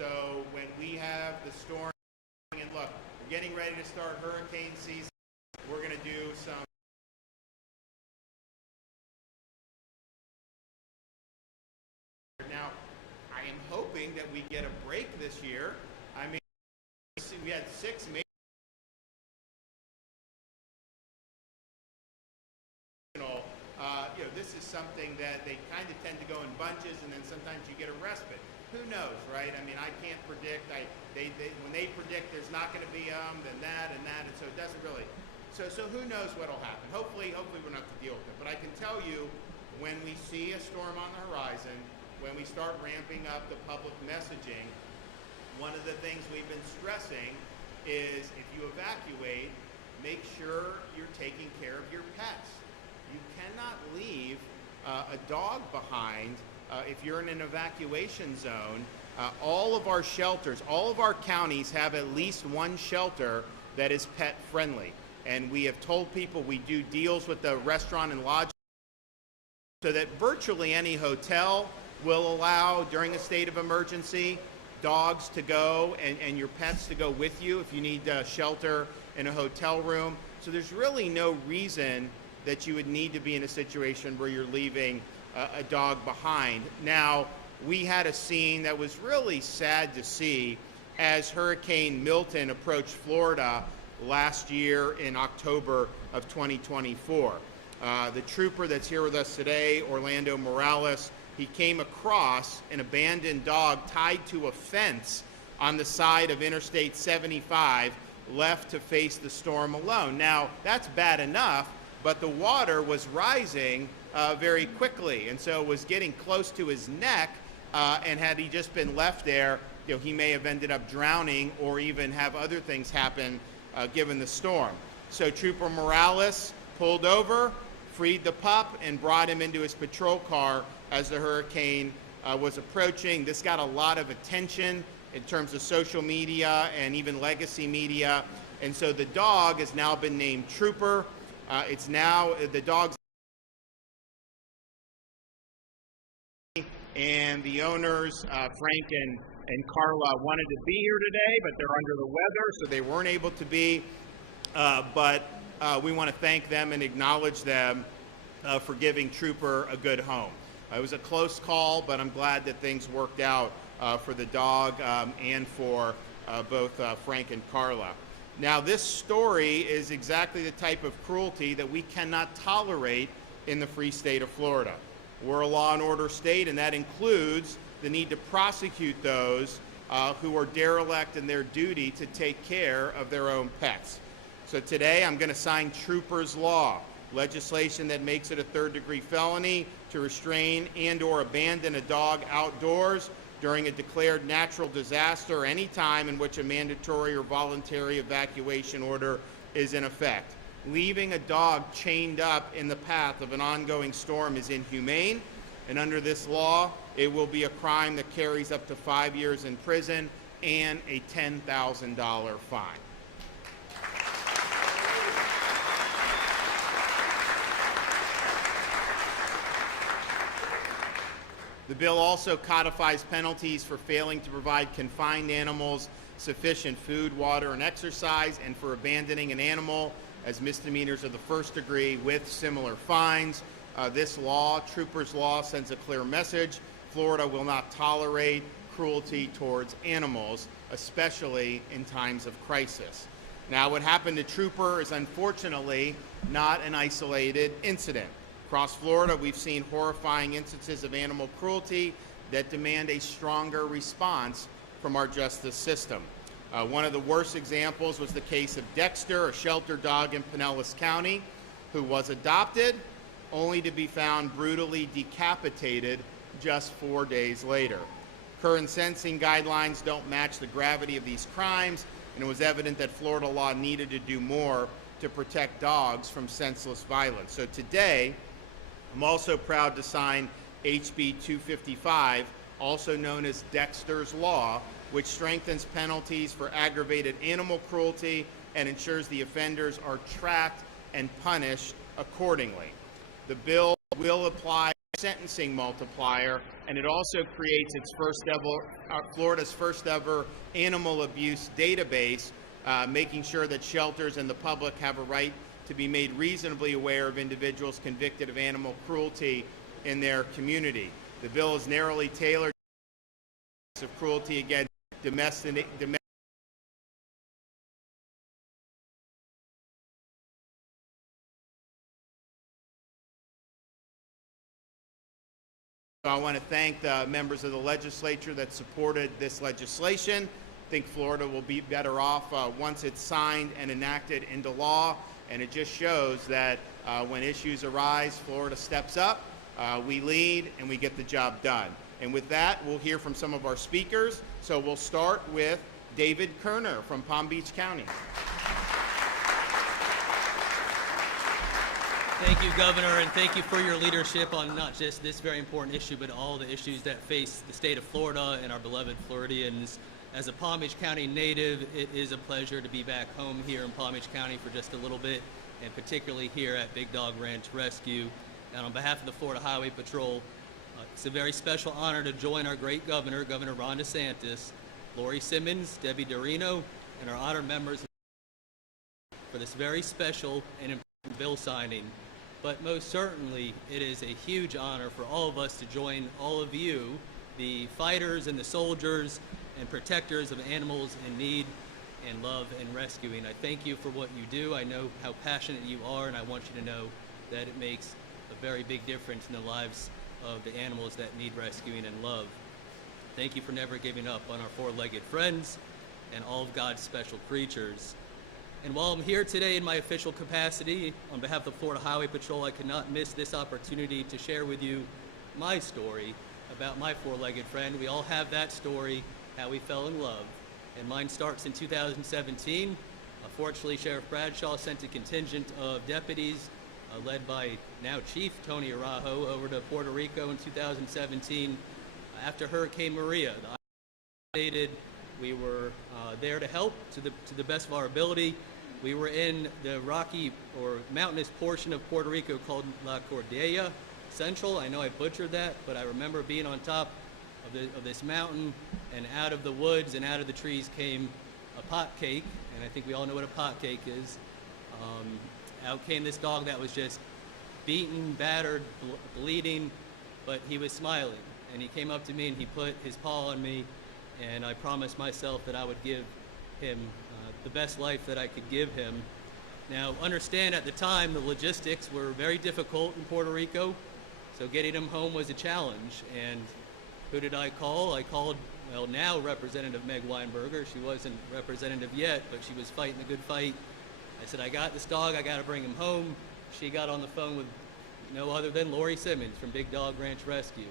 so when we have the storm, and look, we're getting ready to start hurricane season, we're going to do some now. I am hoping that we get a break this year. I mean, we had 6 major this is something that they kind of tend to go in bunches, and then sometimes you get a respite. Who knows, right? I mean, I can't predict. When they predict there's not going to be then that, and so it doesn't really. So who knows what'll happen? Hopefully we don't have to deal with it. But I can tell you, when we see a storm on the horizon, when we start ramping up the public messaging, one of the things we've been stressing is if you evacuate, make sure you're taking care of your pets. You cannot leave a dog behind if you're in an evacuation zone. All of our shelters, all of our counties have at least one shelter that is pet friendly. And we have told people we do deals with the restaurant and lodge so that virtually any hotel will allow, during a state of emergency, dogs to go and your pets to go with you if you need shelter in a hotel room. So there's really no reason that you would need to be in a situation where you're leaving a dog behind. Now, we had a scene that was really sad to see as Hurricane Milton approached Florida last year in October of 2024. The trooper that's here with us today, Orlando Morales, he came across an abandoned dog tied to a fence on the side of Interstate 75, left to face the storm alone. Now, that's bad enough, but the water was rising very quickly, and so it was getting close to his neck, and had he just been left there, he may have ended up drowning or even have other things happen given the storm. So Trooper Morales pulled over, freed the pup, and brought him into his patrol car as the hurricane was approaching. This got a lot of attention in terms of social media and even legacy media, and so the dog has now been named Trooper. It's now the dog's and the owners, Frank and Carla, wanted to be here today, but they're under the weather, so they weren't able to be. But we want to thank them and acknowledge them for giving Trooper a good home. It was a close call, but I'm glad that things worked out for the dog and for both Frank and Carla. Now, this story is exactly the type of cruelty that we cannot tolerate in the free state of Florida. We're a law and order state, and that includes the need to prosecute those who are derelict in their duty to take care of their own pets. So today I'm going to sign Trooper's Law, legislation that makes it a third-degree felony to restrain and or abandon a dog outdoors during a declared natural disaster or any time in which a mandatory or voluntary evacuation order is in effect. Leaving a dog chained up in the path of an ongoing storm is inhumane, and under this law, it will be a crime that carries up to 5 years in prison and a $10,000 fine. The bill also codifies penalties for failing to provide confined animals sufficient food, water, and exercise, and for abandoning an animal as misdemeanors of the first degree with similar fines. This law, Trooper's Law, sends a clear message. Florida will not tolerate cruelty towards animals, especially in times of crisis. Now, what happened to Trooper is unfortunately not an isolated incident. Across Florida, we've seen horrifying instances of animal cruelty that demand a stronger response from our justice system. One of the worst examples was the case of Dexter, a shelter dog in Pinellas County, who was adopted only to be found brutally decapitated just 4 days later. Current sentencing guidelines don't match the gravity of these crimes, and it was evident that Florida law needed to do more to protect dogs from senseless violence. So today, I'm also proud to sign HB 255, also known as Dexter's Law, which strengthens penalties for aggravated animal cruelty and ensures the offenders are tracked and punished accordingly. The bill will apply sentencing multiplier, and it also creates Florida's first ever animal abuse database, making sure that shelters and the public have a right to be made reasonably aware of individuals convicted of animal cruelty in their community. The bill is narrowly tailored to of cruelty against domestic. So I want to thank the members of the legislature that supported this legislation. I think Florida will be better off once it's signed and enacted into law, and it just shows that when issues arise, Florida steps up, we lead, and we get the job done. And with that, we'll hear from some of our speakers. So we'll start with David Kerner from Palm Beach County. Thank you, Governor, and thank you for your leadership on not just this very important issue, but all the issues that face the state of Florida and our beloved Floridians. As a Palm Beach County native, it is a pleasure to be back home here in Palm Beach County for just a little bit, and particularly here at Big Dog Ranch Rescue. And on behalf of the Florida Highway Patrol, it's a very special honor to join our great governor, Governor Ron DeSantis, Lori Simmons, Debbie Dorino, and our honored members for this very special and important bill signing. But most certainly, it is a huge honor for all of us to join all of you, the fighters and the soldiers and protectors of animals in need and love and rescuing. I thank you for what you do. I know how passionate you are, and I want you to know that it makes a very big difference in the lives of the animals that need rescuing and love. Thank you for never giving up on our four-legged friends and all of God's special creatures. And while I'm here today in my official capacity on behalf of the Florida Highway Patrol, I could not miss this opportunity to share with you my story about my four-legged friend. We all have that story, how we fell in love. And mine starts in 2017. Fortunately, Sheriff Bradshaw sent a contingent of deputies led by now Chief Tony Araujo over to Puerto Rico in 2017 after Hurricane Maria. We were there to help to the best of our ability. We were in the rocky or mountainous portion of Puerto Rico called La Cordillera Central. I know I butchered that, but I remember being on top of this mountain, and out of the woods and out of the trees came a pot cake, and I think we all know what a pot cake is. Out came this dog that was just beaten, battered, bleeding, but he was smiling. And he came up to me and he put his paw on me, and I promised myself that I would give him the best life that I could give him. Now, understand at the time the logistics were very difficult in Puerto Rico, so getting him home was a challenge. And who did I call? I called, well, now Representative Meg Weinberger. She wasn't representative yet, but she was fighting the good fight. I said, I got this dog, I got to bring him home. She got on the phone with no other than Lori Simmons from Big Dog Ranch Rescue.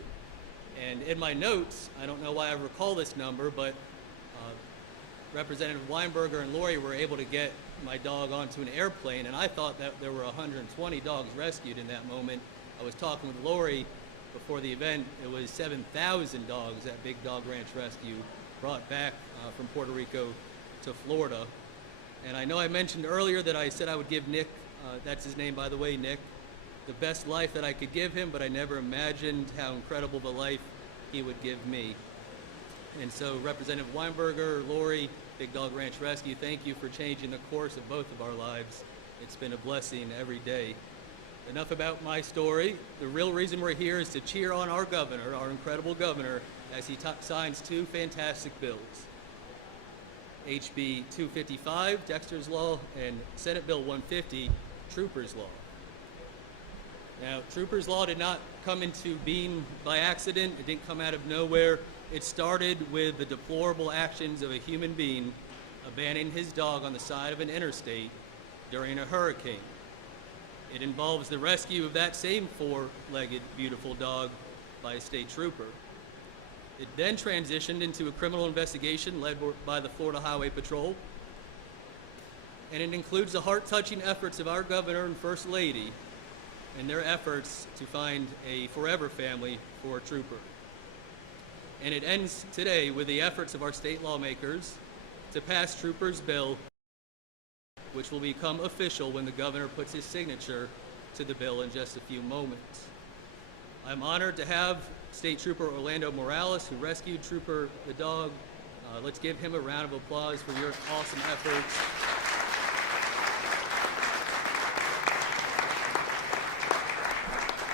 And in my notes, I don't know why I recall this number, but Representative Weinberger and Lori were able to get my dog onto an airplane, and I thought that there were 120 dogs rescued in that moment. I was talking with Lori before the event. It was 7,000 dogs that Big Dog Ranch Rescue brought back from Puerto Rico to Florida. And I know I mentioned earlier that I said I would give Nick, that's his name by the way, Nick, the best life that I could give him, but I never imagined how incredible of a life he would give me. And so Representative Weinberger, Lori, Big Dog Ranch Rescue, thank you for changing the course of both of our lives. It's been a blessing every day. Enough about my story. The real reason we're here is to cheer on our governor, our incredible governor, as he signs two fantastic bills. HB 255, Dexter's Law, and Senate Bill 150, Trooper's Law. Now, Trooper's Law did not come into being by accident. It didn't come out of nowhere. It started with the deplorable actions of a human being abandoning his dog on the side of an interstate during a hurricane. It involves the rescue of that same four-legged, beautiful dog by a state trooper. It then transitioned into a criminal investigation led by the Florida Highway Patrol, and it includes the heart-touching efforts of our governor and First Lady and their efforts to find a forever family for a trooper. And it ends today with the efforts of our state lawmakers to pass Trooper's bill, which will become official when the governor puts his signature to the bill in just a few moments. I'm honored to have State Trooper Orlando Morales, who rescued Trooper the dog. Let's give him a round of applause for your awesome efforts.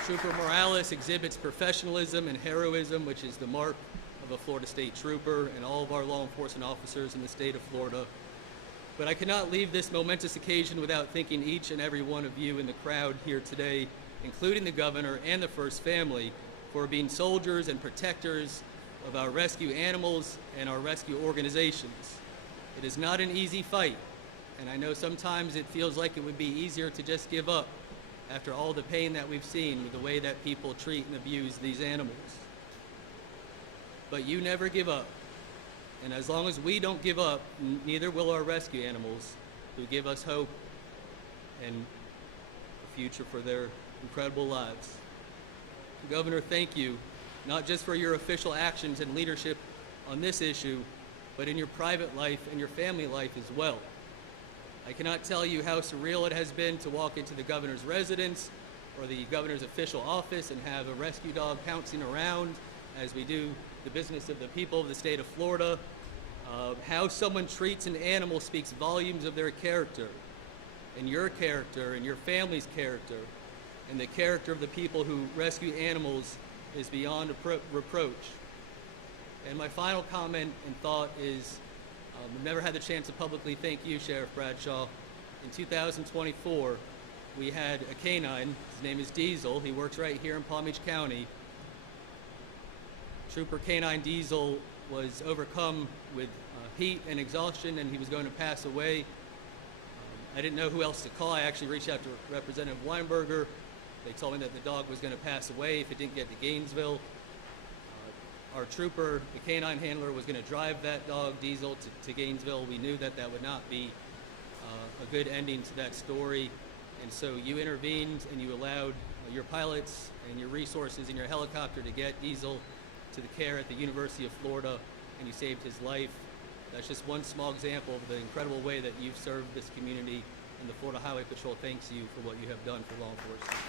Trooper Morales exhibits professionalism and heroism, which is the mark of a Florida State Trooper and all of our law enforcement officers in the state of Florida. But I cannot leave this momentous occasion without thanking each and every one of you in the crowd here today, including the governor and the First Family, for being soldiers and protectors of our rescue animals and our rescue organizations. It is not an easy fight, and I know sometimes it feels like it would be easier to just give up after all the pain that we've seen with the way that people treat and abuse these animals. But you never give up. And as long as we don't give up, neither will our rescue animals, who give us hope and a future for their incredible lives. Governor, thank you, not just for your official actions and leadership on this issue, but in your private life and your family life as well. I cannot tell you how surreal it has been to walk into the governor's residence or the governor's official office and have a rescue dog pouncing around as we do the business of the people of the state of Florida. How someone treats an animal speaks volumes of their character, and your family's character, and the character of the people who rescue animals is beyond reproach. And my final comment and thought is, I've never had the chance to publicly thank you, Sheriff Bradshaw. In 2024, we had a canine. His name is Diesel. He works right here in Palm Beach County. Trooper Canine Diesel was overcome with heat and exhaustion, and he was going to pass away. I didn't know who else to call. I actually reached out to Representative Weinberger. They told me that the dog was going to pass away if it didn't get to Gainesville. Our trooper, the canine handler, was going to drive that dog, Diesel, to Gainesville. We knew that that would not be a good ending to that story. And so you intervened and you allowed your pilots and your resources in your helicopter to get Diesel to the care at the University of Florida, and you saved his life. That's just one small example of the incredible way that you've served this community, and the Florida Highway Patrol thanks you for what you have done for law enforcement.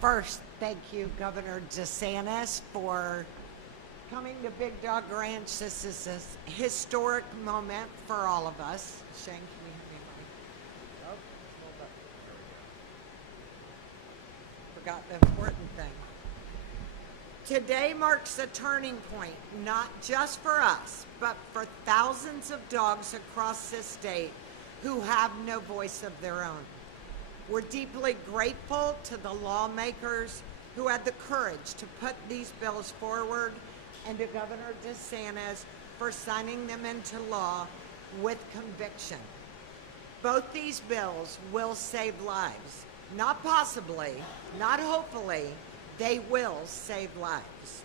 First, thank you, Governor DeSantis, for coming to Big Dog Ranch. This is a historic moment for all of us. Shane, can you hear me? Oh, hold up. Forgot the important thing. Today marks a turning point, not just for us, but for thousands of dogs across this state who have no voice of their own. We're deeply grateful to the lawmakers who had the courage to put these bills forward, and to Governor DeSantis for signing them into law with conviction. Both these bills will save lives. Not possibly, not hopefully, they will save lives.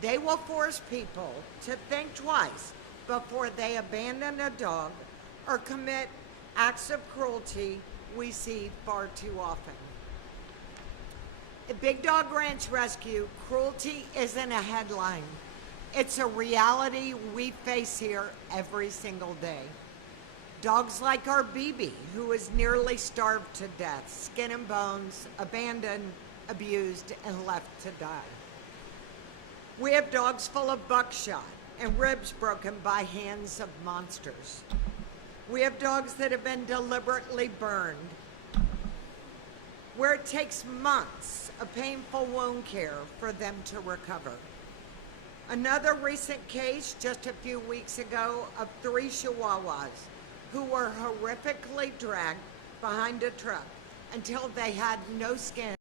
They will force people to think twice before they abandon a dog or commit acts of cruelty we see far too often. At Big Dog Ranch Rescue, cruelty isn't a headline. It's a reality we face here every single day. Dogs like our BB, who is nearly starved to death, skin and bones, abandoned, abused, and left to die. We have dogs full of buckshot and ribs broken by hands of monsters. We have dogs that have been deliberately burned, where it takes months of painful wound care for them to recover. Another recent case just a few weeks ago of 3 Chihuahuas who were horrifically dragged behind a truck until they had no skin.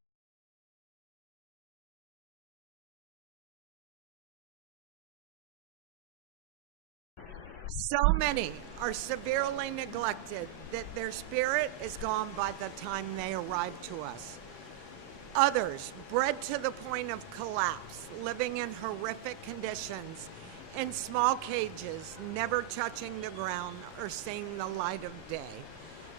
So many are severely neglected that their spirit is gone by the time they arrive to us. Others, bred to the point of collapse, living in horrific conditions, in small cages, never touching the ground or seeing the light of day,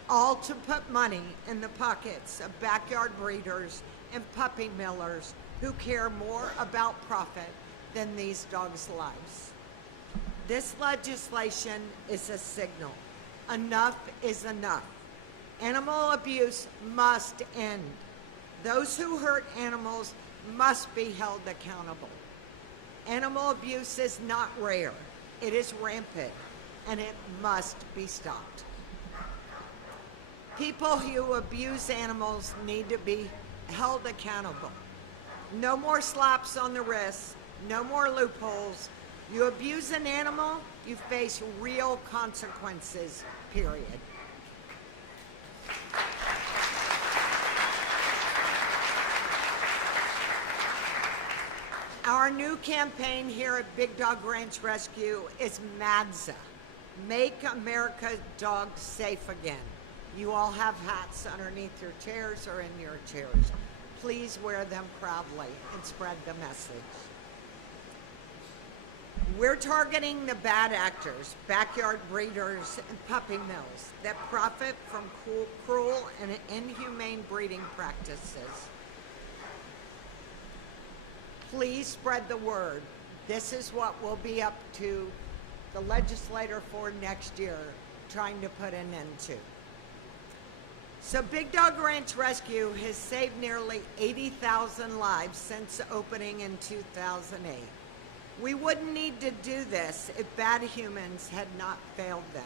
all to put money in the pockets of backyard breeders and puppy millers who care more about profit than these dogs' lives. This legislation is a signal. Enough is enough. Animal abuse must end. Those who hurt animals must be held accountable. Animal abuse is not rare. It is rampant, and it must be stopped. People who abuse animals need to be held accountable. No more slaps on the wrist, no more loopholes. You abuse an animal, you face real consequences, period. Our new campaign here at Big Dog Ranch Rescue is MADSA, Make America Dogs Safe Again. You all have hats underneath your chairs or in your chairs. Please wear them proudly and spread the message. We're targeting the bad actors, backyard breeders, and puppy mills that profit from cruel and inhumane breeding practices. Please spread the word. This is what we'll be up to the legislator for next year, trying to put an end to. So Big Dog Ranch Rescue has saved nearly 80,000 lives since opening in 2008. We wouldn't need to do this if bad humans had not failed them.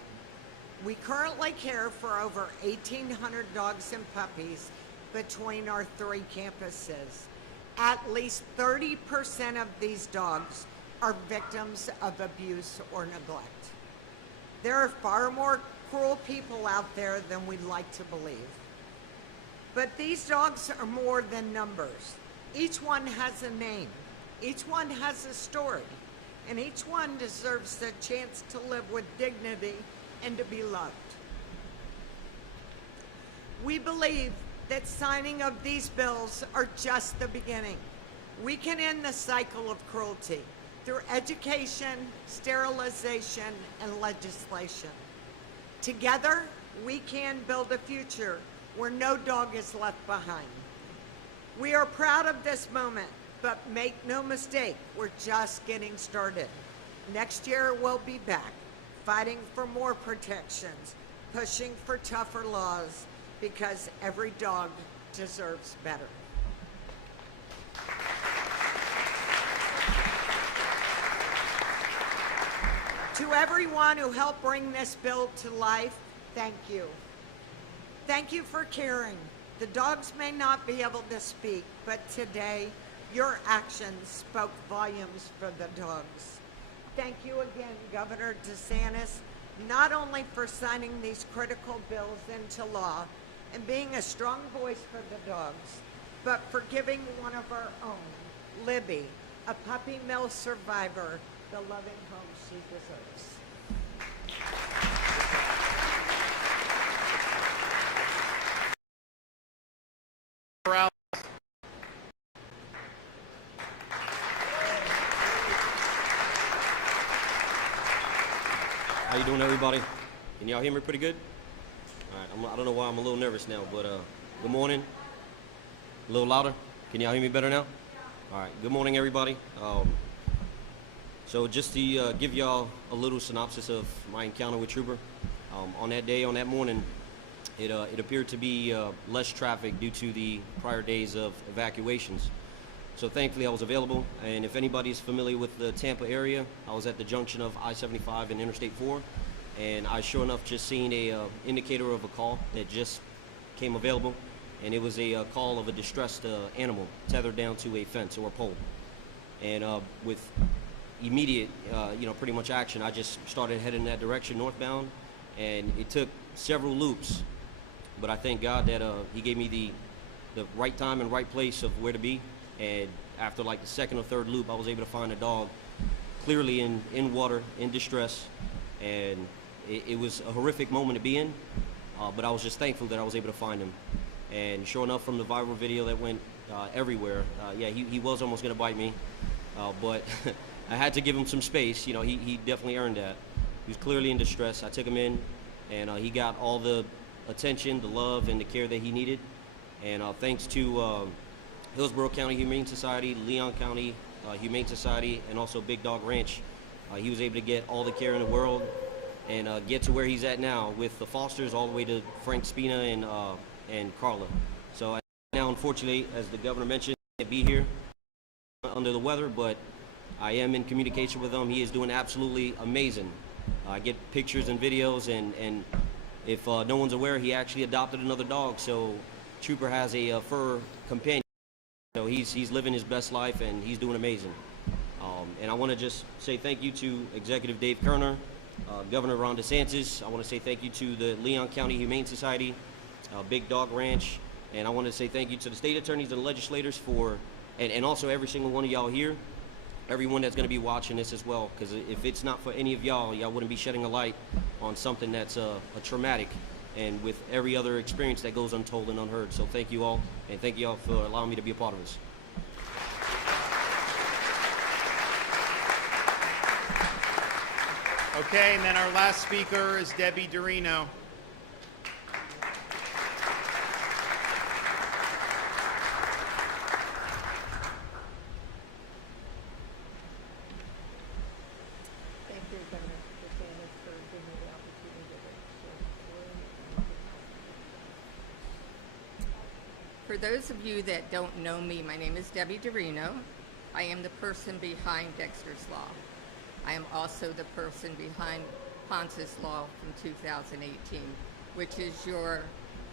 We currently care for over 1,800 dogs and puppies between our 3 campuses. At least 30% of these dogs are victims of abuse or neglect. There are far more cruel people out there than we'd like to believe. But these dogs are more than numbers. Each one has a name. Each one has a story. And each one deserves the chance to live with dignity and to be loved. We believe that signing of these bills are just the beginning. We can end the cycle of cruelty through education, sterilization, and legislation. Together, we can build a future where no dog is left behind. We are proud of this moment, but make no mistake, we're just getting started. Next year, we'll be back, fighting for more protections, pushing for tougher laws, because every dog deserves better. To everyone who helped bring this bill to life, thank you. Thank you for caring. The dogs may not be able to speak, but today, your actions spoke volumes for the dogs. Thank you again, Governor DeSantis, not only for signing these critical bills into law and being a strong voice for the dogs, but for giving one of our own, Libby, a puppy mill survivor, the loving home she deserves. How you doing, everybody? Can y'all hear me pretty good? All right, I don't know why I'm a little nervous now, but good morning. A little louder. Can y'all hear me better now? All right, good morning, everybody. So just to give y'all a little synopsis of my encounter with Trooper. On that day, on that morning, it appeared to be less traffic due to the prior days of evacuations. So thankfully I was available, and if anybody's familiar with the Tampa area, I was at the junction of I-75 and Interstate 4, and I sure enough just seen a indicator of a call that just came available, and it was a call of a distressed animal tethered down to a fence or a pole. And with immediate, pretty much action, I just started heading in that direction northbound, and it took several loops, but I thank God that he gave me the right time and right place of where to be. And after like the second or third loop, I was able to find a dog clearly in water, in distress. And it was a horrific moment to be in, but I was just thankful that I was able to find him. And sure enough, from the viral video that went everywhere, he was almost gonna bite me, but I had to give him some space. You know, he definitely earned that. He was clearly in distress. I took him in, and he got all the attention, the love, and the care that he needed. And thanks to Hillsborough County Humane Society, Leon County Humane Society, and also Big Dog Ranch, He was able to get all the care in the world and get to where he's at now with the Fosters all the way to Frank Spina and Carla. So now, unfortunately, as the governor mentioned, I can't be here under the weather, but I am in communication with him. He is doing absolutely amazing. I get pictures and videos, and if no one's aware, he actually adopted another dog. So Trooper has a fur companion. So he's living his best life, and he's doing amazing. And I want to just say thank you to Executive Dave Kerner, Governor Ron DeSantis. I want to say thank you to the Leon County Humane Society, Big Dog Ranch, and I want to say thank you to the state attorneys and the legislators and also every single one of y'all here, everyone that's going to be watching this as well, because if it's not for any of y'all wouldn't be shedding a light on something that's a traumatic, and with every other experience that goes untold and unheard. So thank you all, and thank you all for allowing me to be a part of this. Okay, and then our last speaker is Debbie Dorino. Thank you, Governor DeSantis, for giving me the opportunity to share the story. For those of you that don't know me, my name is Debbie Dorino. I am the person behind Dexter's Law. I am also the person behind Ponce's Law from 2018, which is your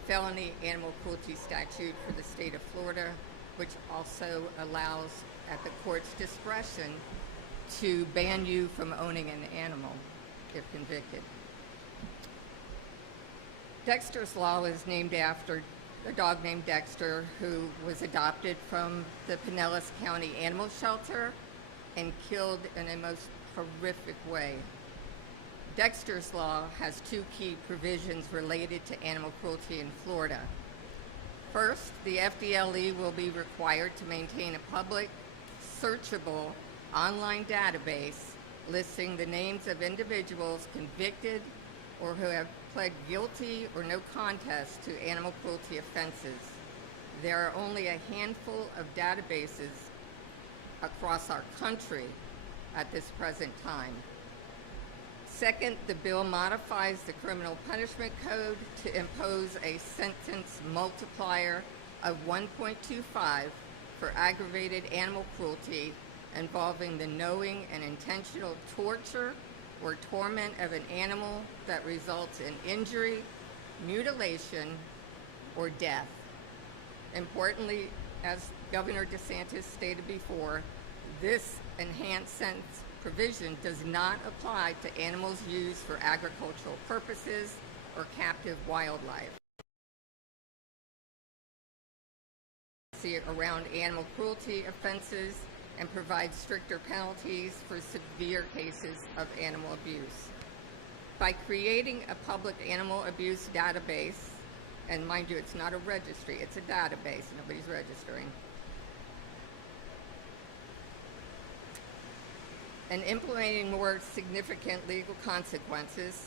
felony animal cruelty statute for the state of Florida, which also allows, at the court's discretion, to ban you from owning an animal if convicted. Dexter's Law is named after a dog named Dexter, who was adopted from the Pinellas County Animal Shelter and killed in a most horrific way. Dexter's Law has two key provisions related to animal cruelty in Florida. First, the FDLE will be required to maintain a public, searchable online database listing the names of individuals convicted or who have pled guilty or no contest to animal cruelty offenses. There are only a handful of databases across our country at this present time. Second, the bill modifies the criminal punishment code to impose a sentence multiplier of 1.25 for aggravated animal cruelty involving the knowing and intentional torture or torment of an animal that results in injury, mutilation, or death. Importantly, as Governor DeSantis stated before, this enhanced sentence provision does not apply to animals used for agricultural purposes or captive wildlife. See it around animal cruelty offenses and provide stricter penalties for severe cases of animal abuse. By creating a public animal abuse database, and mind you, it's not a registry, it's a database, nobody's registering, and implementing more significant legal consequences,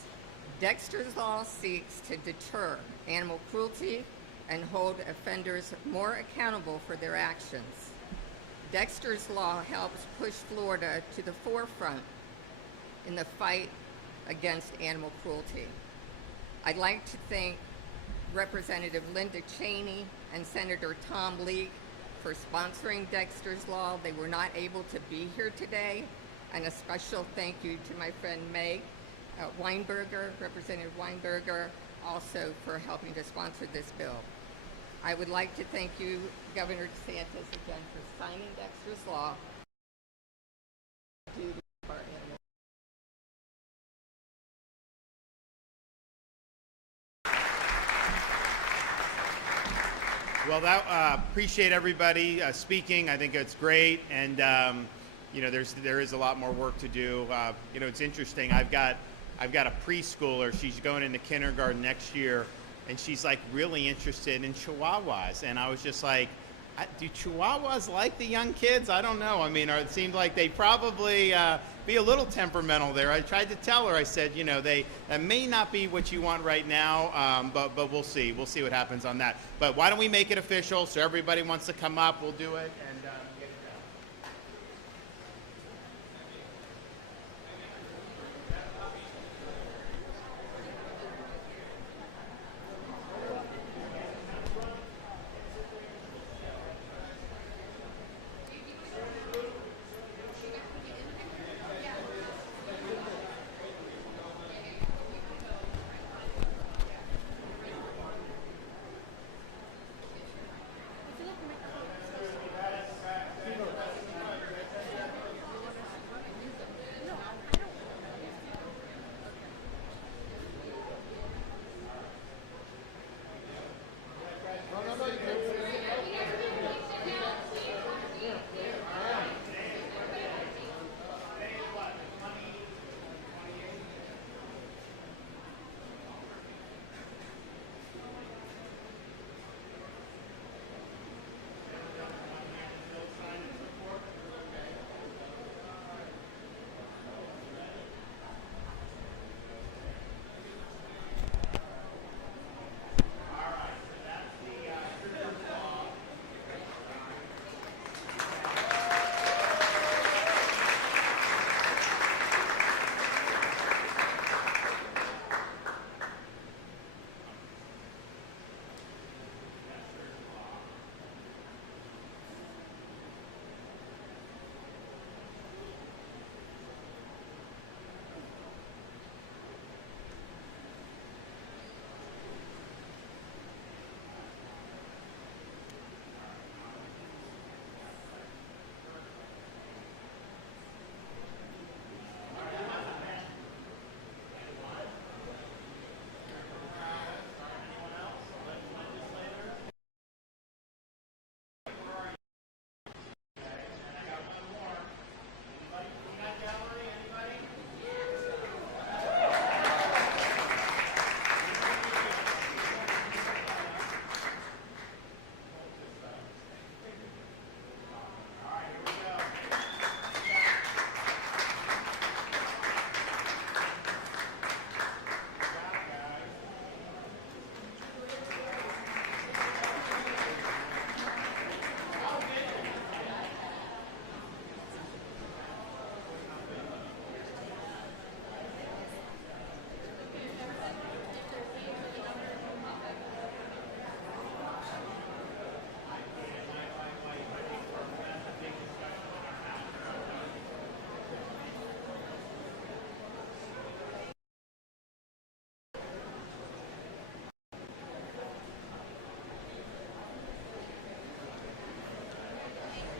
Dexter's Law seeks to deter animal cruelty and hold offenders more accountable for their actions. Dexter's Law helps push Florida to the forefront in the fight against animal cruelty. I'd like to thank Representative Linda Cheney and Senator Tom Leek for sponsoring Dexter's Law. They were not able to be here today. And a special thank you to my friend Meg Weinberger, Representative Weinberger, also for helping to sponsor this bill. I would like to thank you, Governor DeSantis, again for signing Dexter's Law. Well, appreciate everybody speaking. I think it's great, and there is a lot more work to do. It's interesting. I've got a preschooler. She's going into kindergarten next year, and she's like really interested in Chihuahuas. And I was just like, do Chihuahuas like the young kids? I don't know. I mean, it seemed like they probably be a little temperamental there. I tried to tell her. I said, that may not be what you want right now, but we'll see. We'll see what happens on that. But why don't we make it official? So everybody wants to come up, we'll do it and get it done.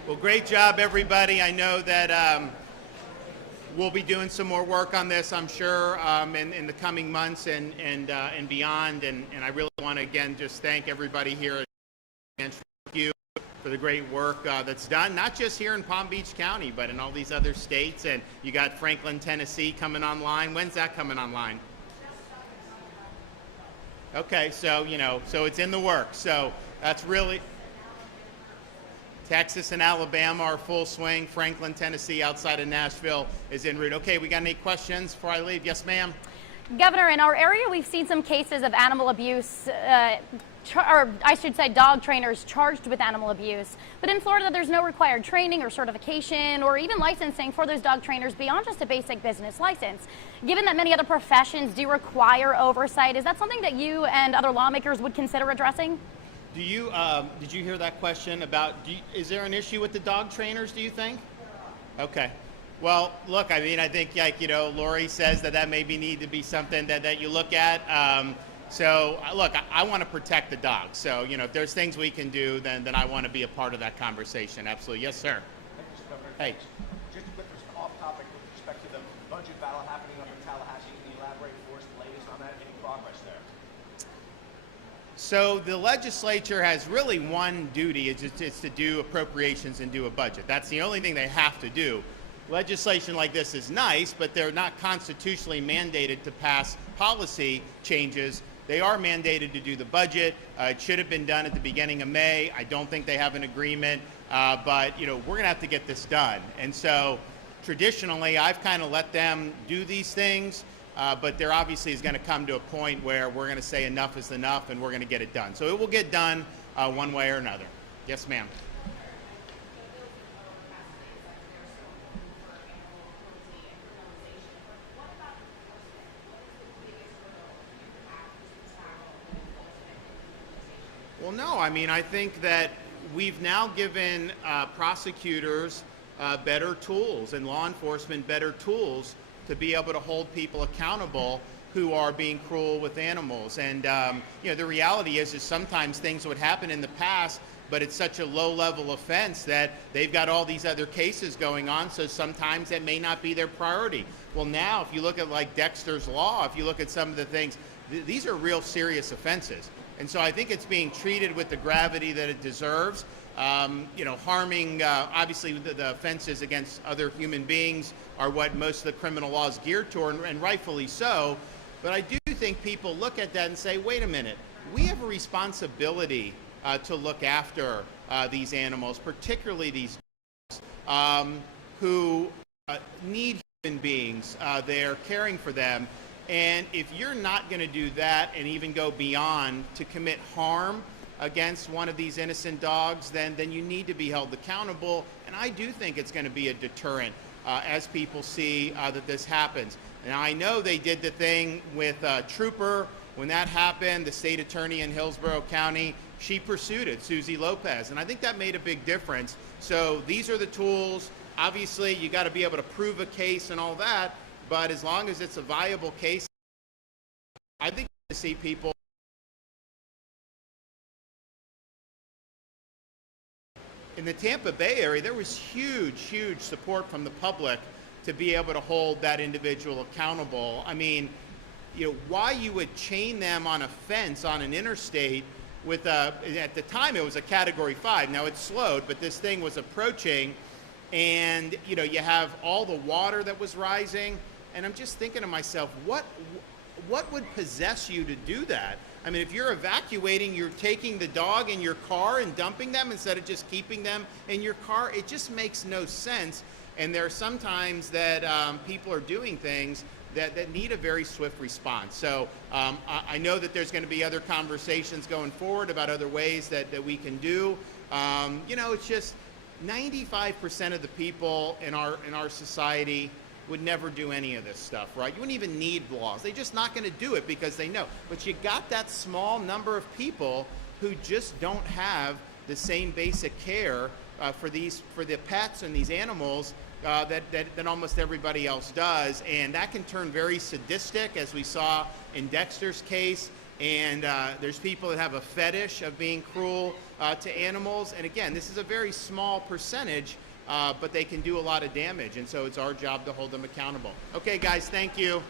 Well, great job, everybody. I know that we'll be doing some more work on this, I'm sure, in the coming months and beyond. And I really want to, again, just thank everybody here and thank you for the great work that's done, not just here in Palm Beach County, but in all these other states. And you got Franklin, Tennessee coming online. When's that coming online? Okay, so, so it's in the works. So that's really... Texas and Alabama are full swing. Franklin, Tennessee, outside of Nashville, is en route. Okay, we got any questions before I leave? Yes, ma'am. Governor, in our area, we've seen some cases of animal abuse, or I should say dog trainers charged with animal abuse. But in Florida, there's no required training or certification or even licensing for those dog trainers beyond just a basic business license. Given that many other professions do require oversight, is that something that you and other lawmakers would consider addressing? Do you, did you hear that question about, is there an issue with the dog trainers, do you think? Okay. Well, look, I mean, I think, like, Lori says that maybe need to be something that you look at. So, look, I want to protect the dogs. So, if there's things we can do, then I want to be a part of that conversation. Absolutely. Yes, sir. Hey. Just with off topic with respect to the budget battle happening up in Tallahassee, can you elaborate for us the latest on that? Any progress there? So the legislature has really one duty, it's to do appropriations and do a budget. That's the only thing they have to do. Legislation like this is nice, but they're not constitutionally mandated to pass policy changes. They are mandated to do the budget. It should have been done at the beginning of May. I don't think they have an agreement, but we're going to have to get this done. And so traditionally, I've kind of let them do these things. But there obviously is going to come to a point where we're going to say enough is enough and we're going to get it done. So it will get done one way or another. Yes, ma'am. Well, no, I mean, I think that we've now given prosecutors better tools and law enforcement better tools to be able to hold people accountable who are being cruel with animals. And the reality is sometimes things would happen in the past, but it's such a low-level offense that they've got all these other cases going on, so sometimes that may not be their priority. Well, now, if you look at like Dexter's Law, if you look at some of the things, these are real serious offenses. And so I think it's being treated with the gravity that it deserves. Harming, obviously the offenses against other human beings are what most of the criminal law is geared toward, and rightfully so. But I do think people look at that and say, wait a minute, we have a responsibility to look after these animals, particularly these dogs, who need human beings. They're caring for them. And if you're not going to do that and even go beyond to commit harm against one of these innocent dogs, then you need to be held accountable. And I do think it's going to be a deterrent as people see that this happens. Now, I know they did the thing with Trooper. When that happened, the state attorney in Hillsborough County, she pursued it, Susie Lopez. And I think that made a big difference. So these are the tools. Obviously, you got to be able to prove a case and all that. But as long as it's a viable case, I think to see people in the Tampa Bay area, there was huge support from the public to be able to hold that individual accountable. I mean, why you would chain them on a fence on an interstate with at the time it was a Category 5. Now it's slowed, but this thing was approaching, and you have all the water that was rising, and I'm just thinking to myself, what would possess you to do that? I mean, if you're evacuating, you're taking the dog in your car and dumping them instead of just keeping them in your car. It just makes no sense. And there are sometimes that people are doing things that need a very swift response. So I know that there's going to be other conversations going forward about other ways that we can do. It's just 95% of the people in our society would never do any of this stuff, right? You wouldn't even need laws. They're just not going to do it because they know. But you got that small number of people who just don't have the same basic care for the pets and these animals that almost everybody else does. And that can turn very sadistic, as we saw in Dexter's case. And there's people that have a fetish of being cruel to animals. And again, this is a very small percentage, but they can do a lot of damage. And so it's our job to hold them accountable. Okay, guys, thank you.